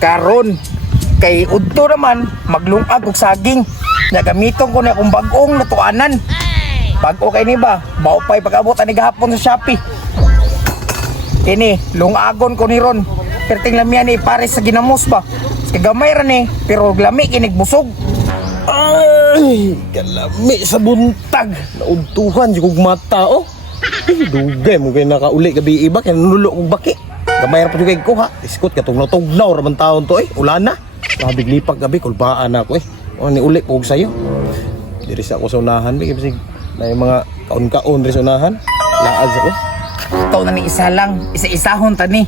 karon kay udto naman maglungag og saging. Nagamiton ko na akong bag-ong natuanan. Bag-o kay ni ba? Maupay pag-abot ani gahapon sa Shopee. Kini lungagon ko ni ron. Perting lamian ni pares sa ginamos ba. Kagamay ra ni pero lami kinig busog. Ay, kalami sa buntag. Nauntuhan yung kong mata, oh. Ay, dugay mo kayo nakauli gabi iba, kaya nanulo kong baki. Gamay ra pa yung ko, ha. Iskot, katugnaw-tugnaw, raman taon to, eh. Ulan na. Sabig lipak gabi, kulbaan ako, eh. O, niuli po sa'yo. Diri sa ako sa unahan, eh. Kasi na yung mga kaon-kaon rin sa unahan. Laad ako. Ikaw na ni isa lang, isa-isahon tani.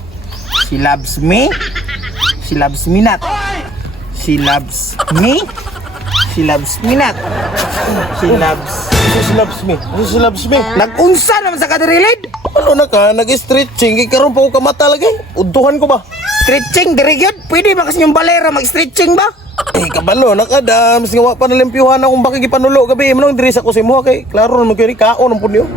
She loves me. She loves me not. She loves me. She loves me not. She loves... She loves me. She loves me. Nag-unsa naman sa kadirilid? Ano na ka? Nag-stretching. Ikaroon pa ko kamata lagi. Udtuhan ko ba? Stretching, diri gyud. Pwede ba kasi yung balera mag-stretching ba? Eh, kabalo, nakadams. Nga pa nalimpyuhan akong baka gipanulo gabi. Manong diri sa kusimuha kay. Klaro naman kayo ni kaon ang punyo.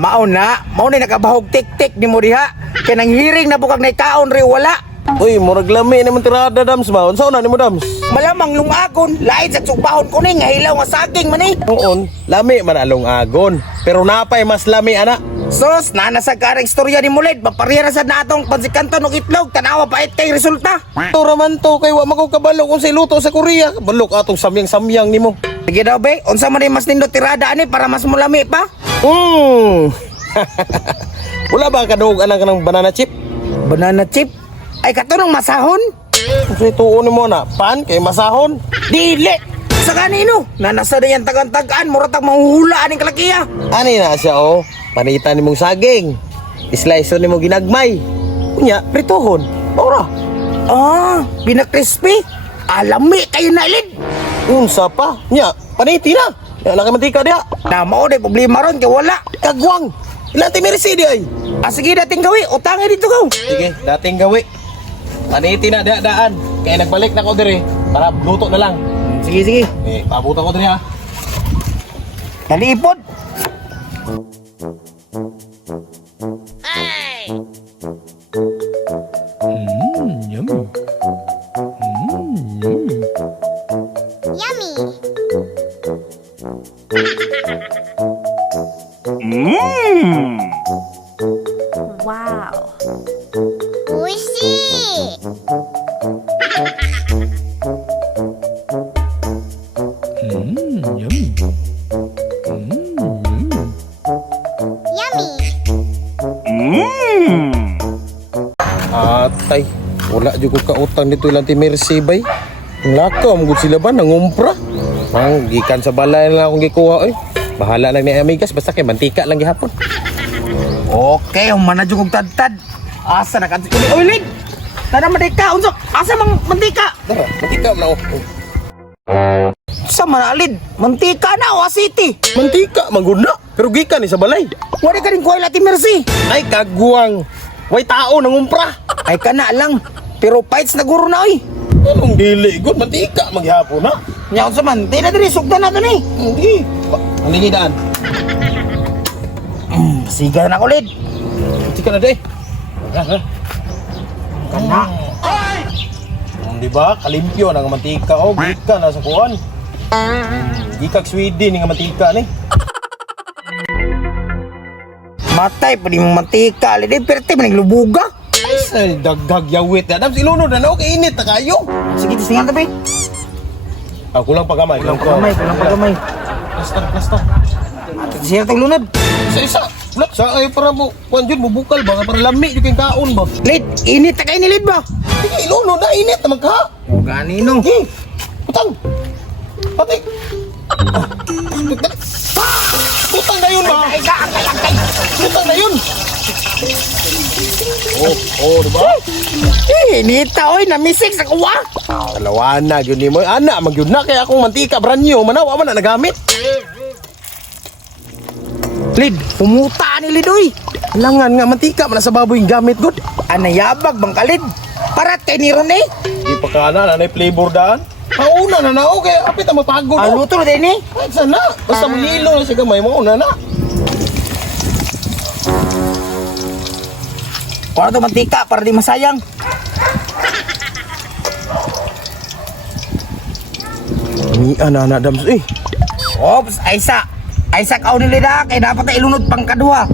Mao na nakabahog tik-tik ni mo diha. Kaya nang hiring na bukag na ikaon ri wala. Uy, murag lami naman tirada dams ba? Unsa na nimo dams? Malamang lungagon, lain sa tsubahon ko ni, nga hilaw nga saging man eh. Noon, lami man along agon. Pero napay mas lami ana. Sos, nanasag karang istorya ni Mulid, maparihara sa natong pansikanto ng itlog, tanawa pait kay resulta. Ito raman to, kay wa makaw kabalo kung sa iluto sa Korea. Balok atong samyang-samyang nimo. Sige daw be, unsa man mas nindo tirada ani para mas mulami pa? Wala ba kanuog anang kanang banana chip? Banana chip? Ay katunong masahon? Kasi tuon mo na, pan kay masahon. Dili! Sa kanino? Nanasa na yan tagang-tagaan, muratag mahuhula aning kalakiya. Ani na siya oh, panitan nimong saging. Slice nimo ginagmay. Unya, prituhon. Maura. Pinakrispy? Alami kayo na ilid. Unsa pa? Nya, paniti na. Ya laki mantika dia. Na mao day problema ron kay wala. Kagwang. Ilanti mercy di ay. Sige dating gawi, utangay dito gaw. Sige, dating gawi. Paniti na daan. Kaya nagbalik na ko dire para luto na lang. Sige. Eh, pabutan ko dire ha. Naliipod. Yummy. Wow. 美味しい。Yummy. Atay, wala jud ko kautang dito ilang ti Mercy bay. Lakaw mo gud sila ba nangumpra? Ang gikan sa balay lang akong gikuha oy. Bahala lang ni amigas basta kay mantika lang gihapon. Okay, humana jud kog tad-tad. Asa na kan? Uy, Lid! Tara mantika, unsa? Asa mang mantika? Tara, mantika na oh. Sa manalid, mantika na o city. Mantika mangguna, pero gikan ni sa balay. Wala ka rin kuha lati Mercy. Ay kagwang. Way tao nangumpra. Ay kana lang. Pero fights na guro na oy. Anong dili gud mantika maghapon na. Nya unsa man? Di na diri sugdan nato ni. Hindi. Ang daan. Siga na ko Lid. Mantika na day. Kana. Di ba? Kalimpyo ng mantika o gikan na sa kuan. Gikag Sweden ng mantika ni. Matay pa di mo mantika. Lid, perte man lubuga. Ay, daghag yawit. Adam silunod na okay init na kayo. Sige, tisingan tabi. Kulang pagamay. Kulang pagamay. Plaster. Siya tong lunod. Isa. Wala sa ay para mo kuan jud mo bukal ba para lami jud kay kaon ba. Lid, init na kay ni Lid ba? Sige, ilunod na init naman ka. O ganino. Gi. Putang. Pati. Putang na yun ba? Putang na yun. Diba? Nita oy, namisik sa kuwa. Kalawana, yun ni mo. Ana, magyun na kaya akong mantika, brand new. Manawa man na nagamit. Lid, pumuta ni Lid oy. Langan nga, mantika man na sa baboy yung gamit, good. Anayabag bang kalid? Parat kay ni Ron eh. Di pa ka na, nanay flavor daan. Pauna na na, okay. Apit ang mapagod. Luto na din eh. Ay, sana. Basta mahilo na siya gamay, mauna na. Para to mantika, para di masayang. Lamian na anak Dams. Ops, Aisa. Aisa ka nila kay dapat na ilunod pang kadua.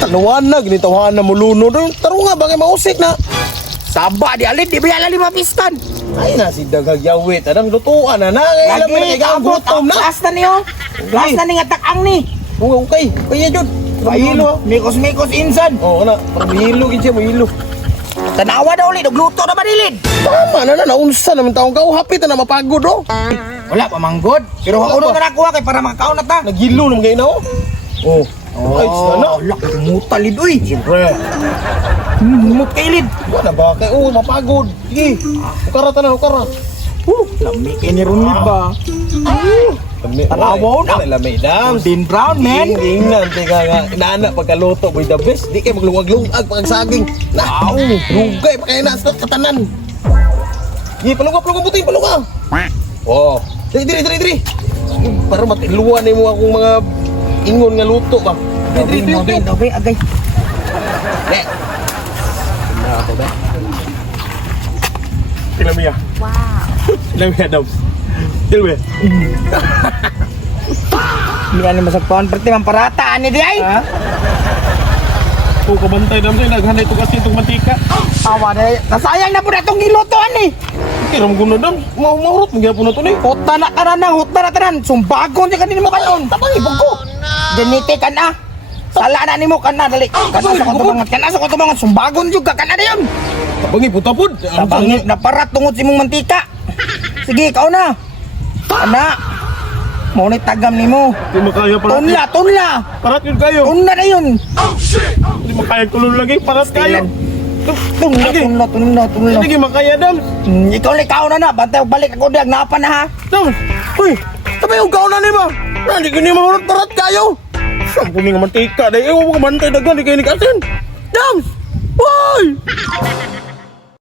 Tanawan na, ginitawahan na mulunod. Taro nga, bagay mausik na. Saba di alin, di ba lima pistan? Ay na si Daghag Yawit. Anong lutuan na na. Alam mo na kaya gutom na. Last na niyo. Last na ni nga takang ni. Okay, kaya yun. Mahilo. Mikos insan. Oo na, parang mahilo gid siya, mahilo. Tanawa daw ulit, nagluto na manilid. Tama na, naunsa naman taong ka. Hapit na mapagod, oh. Wala pa manggod. Pero Wala ako pa. na nakuha kay para makakaon na ta. Naghilo naman kayo na, oh. Oh. Ay, sana. Laki mutalid uy. Siyempre. Mut kailid. Wala ba kayo? Oh, mapagod. Sige. Ukara ta na, ukara. Lami ini runid ba? Lami. Tanawaw na. Lami, Dams. Golden brown man. Ding na, teka nga. Inaanak pagkaluto, boy, the best. Di kayo maglungag-lungag pag saging. Naaw, rugay pa kayo na sa katanan. Sige, palunga, buti, palunga. Oh, diri. Para matiluan mo akong mga ingon nga luto ba. Dobe, agay. Ne. Na ako ba? Tilamiya. Wow. Tilamiya daw. Tilamiya. Hindi ani masagpawan perti man parata ani di ay. Kung kabantay daw sa'yo, naghanay ito kasi itong mantika. Awa na, nasayang na po na itong gilutoan ni. Kira mo guna daw. Mahurot, magyapon na ito ni. Hota na tanan. Sumbagon niya kanin mo kanon. Tabang ibog ko. Ganite ka na. Sala na ni mo ka na, dali. Kana sa kutubangan, sumbagon juga ka na na yun. Tabangi, putapod. Tabangin na para tungod si mong mantika. Sige, ikaw na. Ana. Maunit tagam ni mo. Hindi makaya parat. Tunla. Parat yun kayo. Tunla na yun. Hindi makaya tulong lagi. Parat kayo. Tunla. Hindi makaya daw. Ikaw na. Bantay balik ako diag. Napa na ha. Daw. Uy. Tabi yung kaon na ni ba? Hindi ko ni mahurot parat kayo. Saan kuning mantika? Dahil ewan mo ka bantay dagan. Hindi kayo nikasin. Daw. Uy.